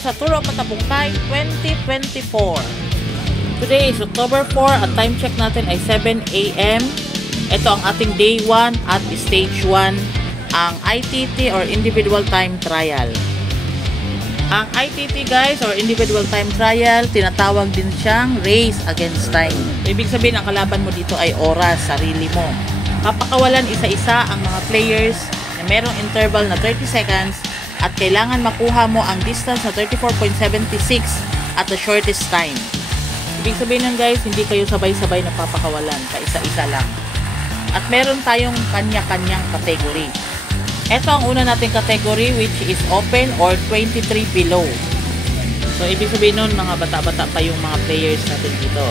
sa Tour of Matabungkay 2024. Today is October 4 at time check natin ay 7 AM. Ito ang ating day 1 at stage 1, ang ITT or Individual Time Trial. Ang ITT guys or Individual Time Trial, tinatawag din siyang Race Against Time. Ibig sabihin ang kalaban mo dito ay oras, sarili mo. Papakawalan isa-isa ang mga players na merong interval na 30 seconds at kailangan makuha mo ang distance na 34.76 at the shortest time. Ibig sabihin nun guys, hindi kayo sabay-sabay na papakawalan, isa-isa lang. At meron tayong kanya-kanyang category. Ito ang una nating category which is open or 23 below. So ibig sabihin nun, mga bata-bata pa yung mga players natin dito.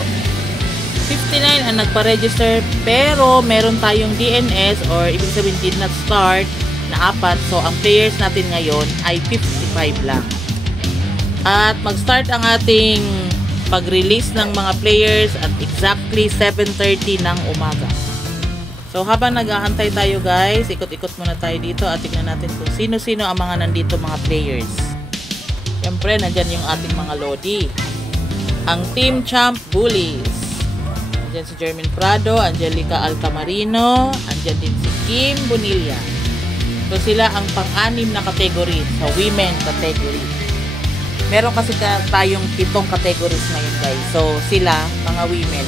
59 ang nagpa-register pero meron tayong DNS or ibig sabihin did not start na 4. So ang players natin ngayon ay 55 lang. At mag-start ang ating pag-release ng mga players at exactly 7:30 ng umaga. So habang nag-aantay tayo guys, ikot-ikot muna tayo dito at tignan natin kung sino-sino ang mga nandito mga players. Siyempre, nandyan yung ating mga lodi. Ang Team Champ Bullies. Andyan si Jermin Prado, Angelica Altamarino, andyan din si Kim Bonilla. So sila ang pang-anim na category sa women category. Meron kasi tayong 7 categories ngayon guys. So sila, mga women,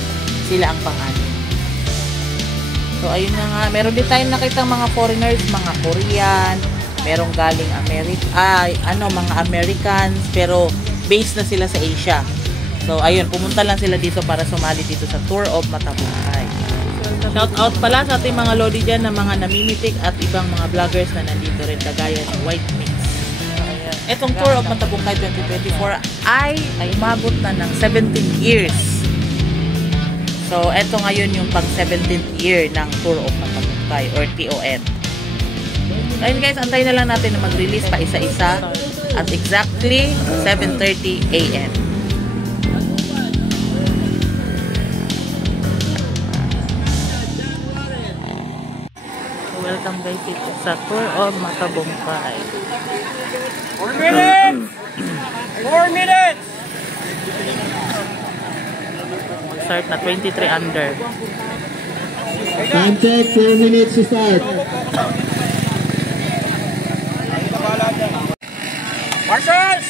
sila ang pang-anim. So ayun na nga, meron din tayong nakitang mga foreigners, mga Korean, merong galing mga Americans, pero based na sila sa Asia. So ayun, pumunta lang sila dito para sumali dito sa Tour of Matabungkay. Shout out pala sa ating mga lodi dyan na mga namimitik at ibang mga vloggers na nandito rin kagaya ng White Mix. Itong Tour of Matabungkay 2024 ay umabot na ng 17 years. So eto ngayon yung pang 17th year ng Tour of Matabungkay or TOM. Ayun guys, antayin na lang natin na mag-release pa isa-isa at exactly 7:30 AM. Welcome guys dito sa Tour of Matabungkay. 4 minutes! 4 minutes! Mag-start na 23 under. Time check, 4 minutes to start. Marshals!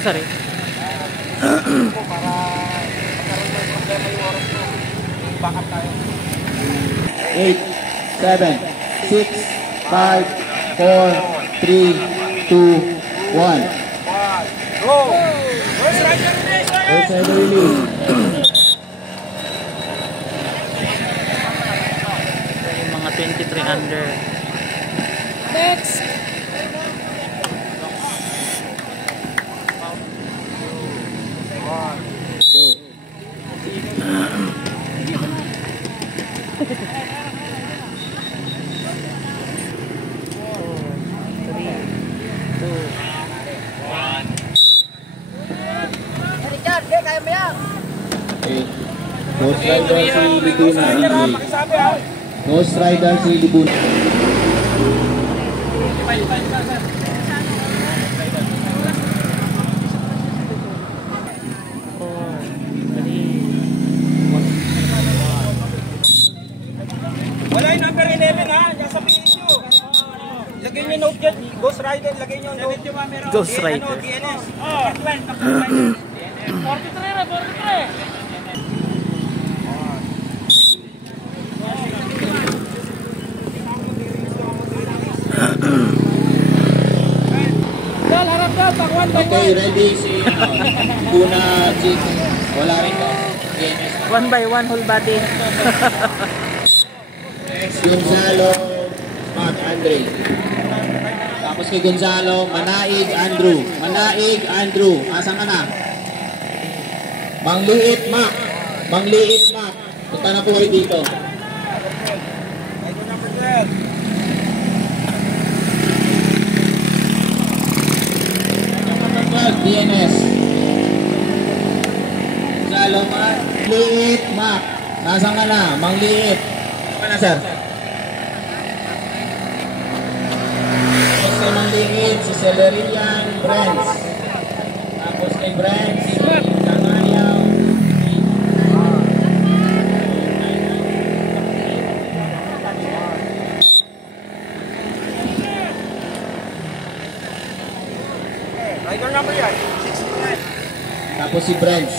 Sorry. Backup tayo. 8, 7, 6, 5, 4, 3, 2, 1. Go! First rider release! First rider release. Yung mga 23 under. Next! Ghost Rider si Libuna. Ghost Rider si Libuna. Wala yung number 11 ha, sasabihin nyo. Lagay nyo note dyan, Ghost Rider, lagay nyo note. Ghost Rider. DNS. 43 na, 43. Okay, ready si Libuna Chick. Wala rin ko. One by one, whole body. Gonzalo, Mark Andre. Tapos kay Gonzalo, Manaig Andrew. Manaig Andrew. Asan ka na? Mangliit Mac. Mangliit Mac. Punta na po kayo dito. Number 12. DNS. Gonzalo Mac. Mangliit Mac. Nasaan ka na? Mangliit. Ano, sir? Tapos kay Mangliit, si Celerian Brands. Tapos kay Brands, si Kangayaw. Rider number yan. 69. Tapos si Brands.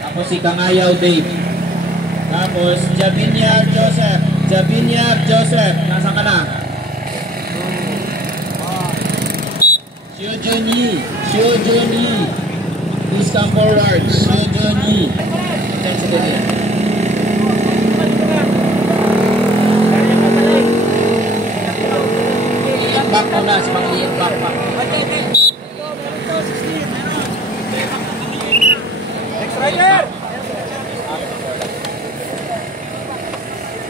Tapos si Kangayaw Dave. Tapos Javinia Joseph. Javinia Joseph. Nasaan ka na? Xiujun Yi. Xiujun Yi. Please come forward. Xiujun Yi. Thanks again. Back mo na. Si Mangliit back pa. Next rider.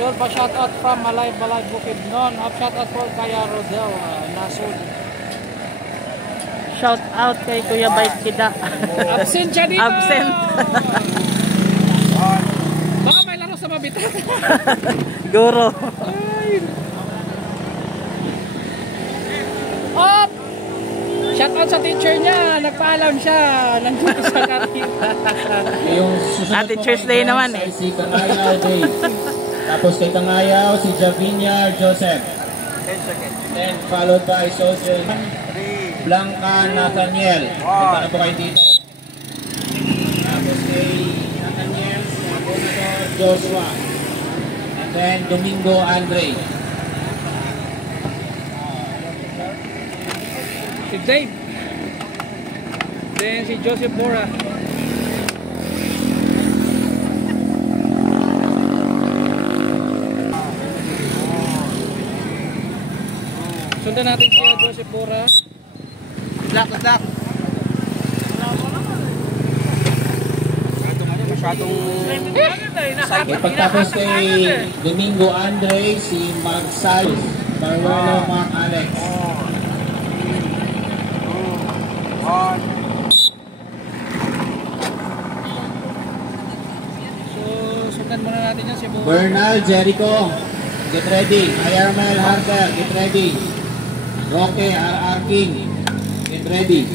Sure, pa-shoutout from Balay Bukidnon. Shoutout for Kaya Rodel, Nasud. Shout out kay Kuya Bait Kida. Absent siya dito! Absent. Baka may laro sa mabitak. Guro. Op! Shoutout sa teacher niya. Nagpaalam siya. Nandito sa kantina. Yung susunod Teacher's Day naman ay si Kangayaw Dave. Tapos kay Kangayaw, si Javinia Joseph. 10 seconds. Then followed by Social Blanca Nathaniel. Punta na po kayo dito. Tapos kay Nathaniel, Senator Joshua. And then Domingo Andre. Si Dave. Then si Joseph Bora. Sundan natin si Joseph Bora. Black. Masyadong Okay, pagtapos kay Domingo Andre, si Magsal, Barwalo Mark Alex. So, sundan muna natin yan si Bora. Bernal Jericho, get ready. Ayarmel Harper, get ready. Roque R.R. King, get ready.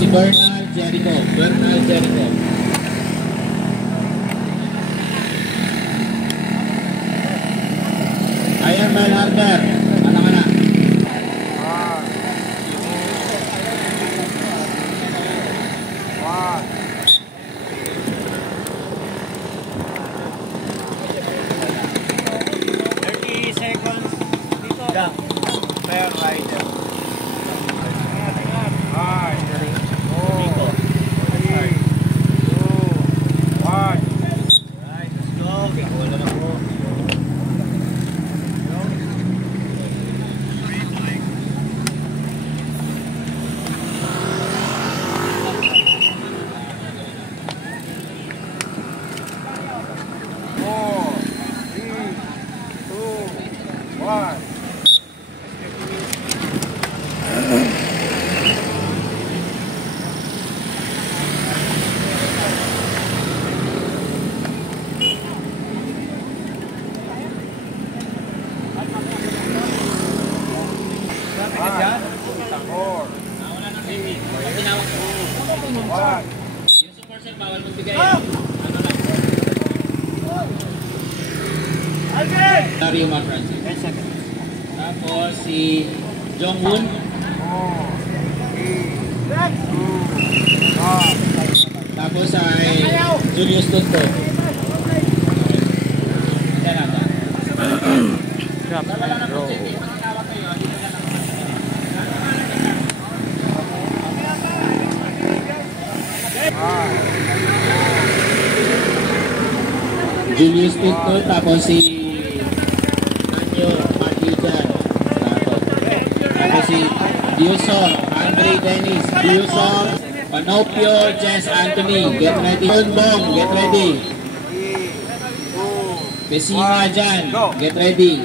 Si Bernal Jericho, Ayarmel Harper, anak-anak. Fair rider. Yung support sir, bawal magbigay. Dario Macranci. Tapos si Jongwoon. Tapos ay Julius Tunto. Yan ata. Drop and roll. Julius Pinto, tapos si Anyo Matijan. Tapos si Diosor, Andre Dennis, Diosor, Panopio, Jess Anthony, get ready. Bong, get ready. Pesina Jan, get ready.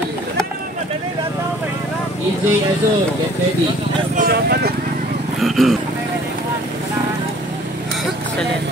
EJ Azur, get ready. Excellent.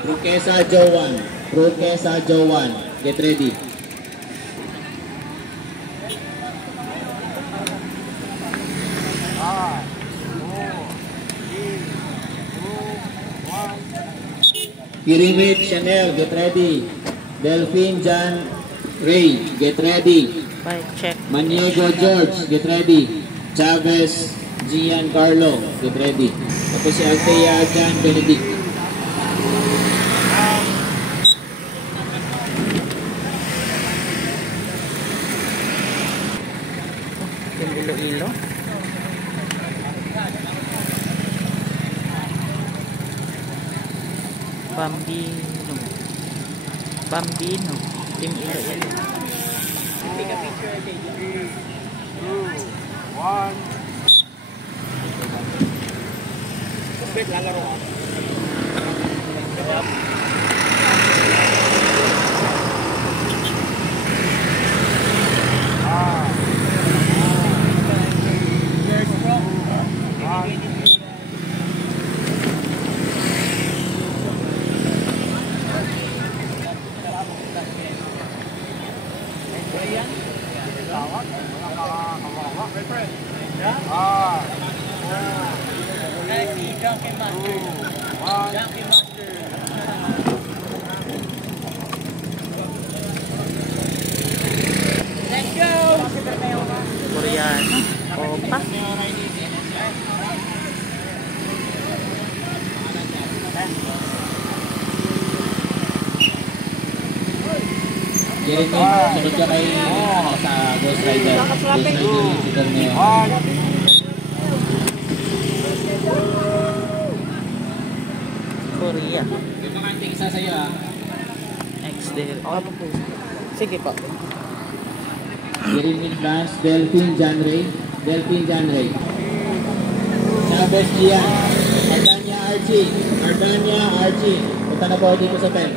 Rukesa Jowan, Rukesa Jowan, get ready. Kirimit Chanel, get ready. Delphine Jan Ray, get ready. Bye, check. Maniego George, get ready. Chavez Giancarlo, get ready. Tapos si Althea Jan Benedict. Yung Iloilo. Bambino. Bambino. Team Iloilo. Take a picture, okay? 3, 2, 1. Wait, lalaro ka. Koreano. Opa. Jeremy, sunod ka kay sa Ghost Rider. Ghost Rider yung sigar na yun. Korea. Yung mga anting isa sa'yo ah. Next day. Okay po. Sige po. Jeremy Vance, Delphine Janray. Delphine Janray. Chavez Gian. Ardania Archie. Ardania Archie. Punta na po dito sa pen.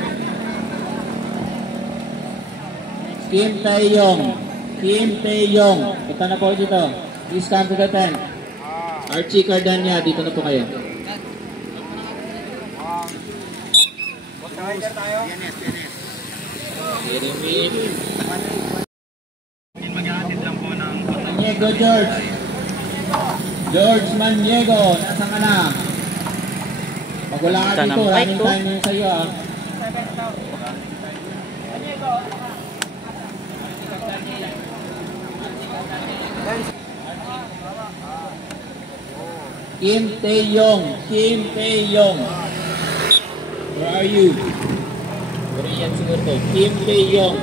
Kim Taeyong. Kim Taeyong. Punta na po dito. Please come to the tent. Archie Cardania, dito na po kayo. Jeremy. Maniego George. George Maniego, nasa ka na? Pag wala ka dito, running time yun sa'yo ah. Kim Taeyong. Kim Taeyong. Where are you? Korean siguro to. Kim Taeyong.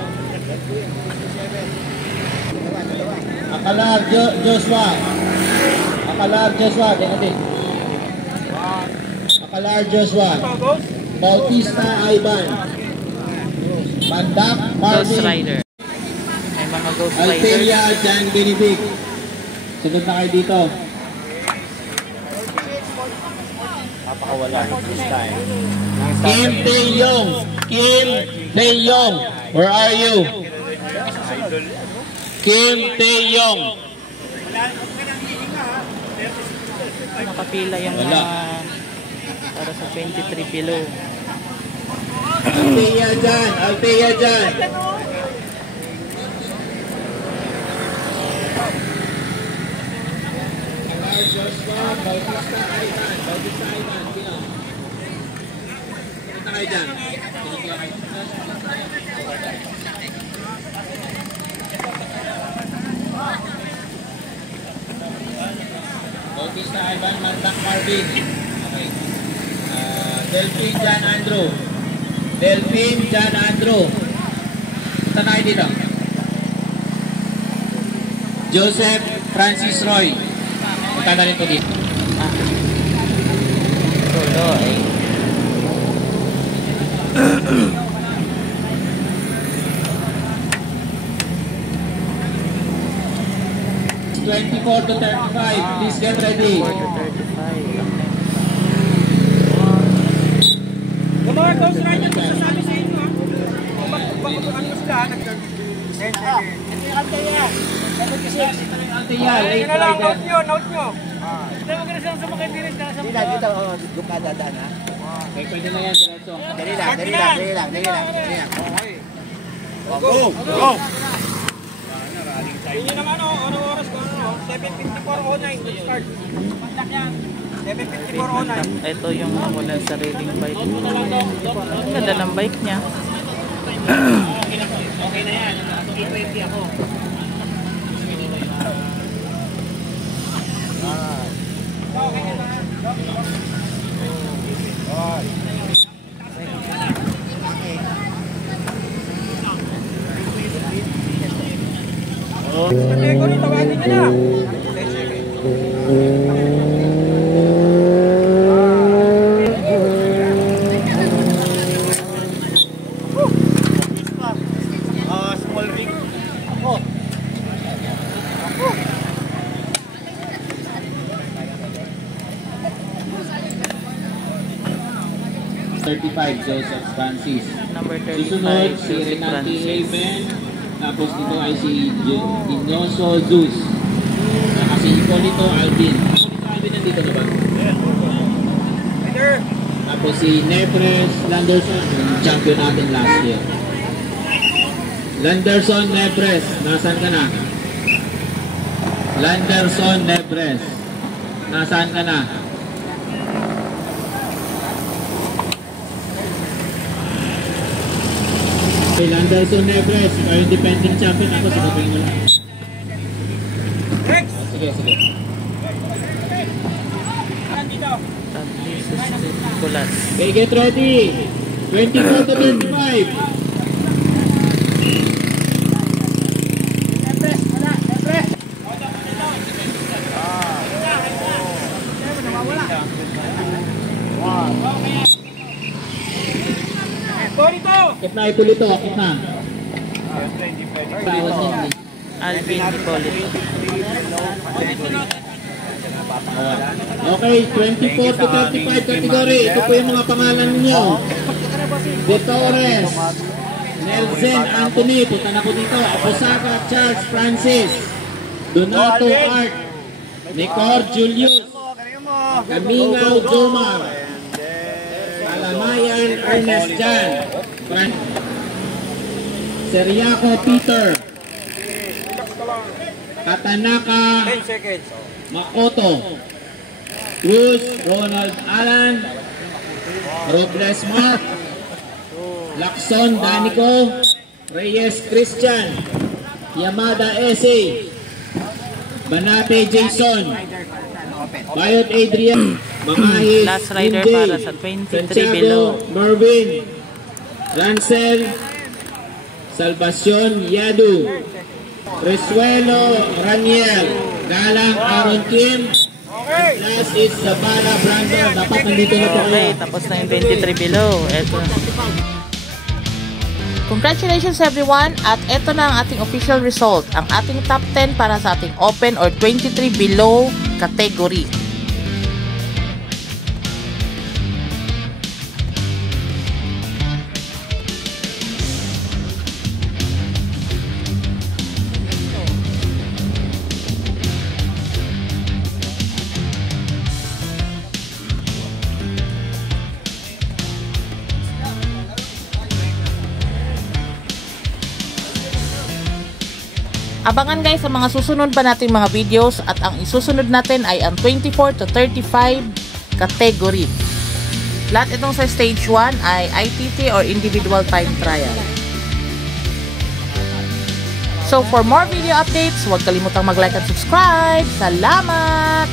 Akalar Joshua. Akalar Joshua. Tingnan. Akalar Joshua. Bautista Ivan. Mandak Ghost Marvin. Rider. May mga Ghost Rider. Althea Jan Benedict. Sunod na kayo dito. Napakawala this time. Kim Taeyong. Kim Taeyong. Where are you? Kim Taeyong. Nakapila yung para sa 23 below. Althea dyan, Althea dyan. Joshua, Bautista Ivan, sino? Punta kayo dyan. Bautista Ivan, Mandak Marvin. Okay. Delphine Jan Andrew. Delphine Jan Andrew. Punta kayo dito. Joseph Francis Roy. Punta na rin po dito. Tuloy. It's 24 to 35. Please get ready. 4 to 35. Yung mga Ghost Rider, sasabi sa inyo ha. Bakit ano sila ha? Althea, late na lang, rider. note nyo. Hindi mo ganun sa mga kaibigan ka sa mga. Dito, doon ka dadaan ha. Okay, pwede na yan, diretso. Dali lang. Go! Go! Yun naman o, anong oras ko ano? 7:54:09 start. Pandak yan. 7:54:09. Ito yung walang sariling bike. Ang ganda ng bike niya. Okay na yan. 8:20 ako. Okay na. Category, tawagin nyo na. 10 seconds. Small ring. Ako. 35, Joseph Francis. Number 35, Susunod, si Joseph Renati Francis. Amen. Tapos dito ay si Ignacio Zeus. Saka si Hippolito Alvin. Hippolito Alvin nandito na ba? Leader. Tapos si Nepres Landerson, yung champion natin last year. Landerson Nepres, nasaan ka na? Landerson Nepres, nasaan ka na? Okay, Landerson Nepres, ikaw yung defending champion. Ako, sigapin mo lang. Next. Sige. Nandito. Kulas. Okay, get ready. 24 to 35. Akit na, Ipulito. Akit na. Tawas niya. Alvin Hippolito. Okay, 24 to 35 category. Ito po yung mga pangalan ninyo. De Torres, Nelson Anthony, punta na po dito. Aposaka Charles Francis, Donato Art, Nicor Julius, Camingaw Jomar, Alamayan Ernest Jan, Seriaco Peter, Katanaka 10 seconds. Makoto, Cruz Ronald Alan, Robles Mark, Lacson Danico, Reyes Christian, Yamada S.A., Banate Jason, Bayot Adrian, Mangahis Last rider MJ, para sa 23 Santiago below. Marvin, Rancel Salvacion Yadu, Resuelo Raniel, Galang Aaron Kim, Okay. last is Zabala Brandon. Dapat nandito na po Okay, kayo. tapos na yung 23 below. Ito. Congratulations everyone! At ito na ang ating official result. Ang ating top 10 para sa ating open or 23 below category. Abangan guys sa mga susunod pa nating mga videos at ang isusunod natin ay ang 24 to 35 category. Lahat itong sa stage 1 ay ITT or individual time trial. So for more video updates, huwag kalimutang mag-like at subscribe. Salamat!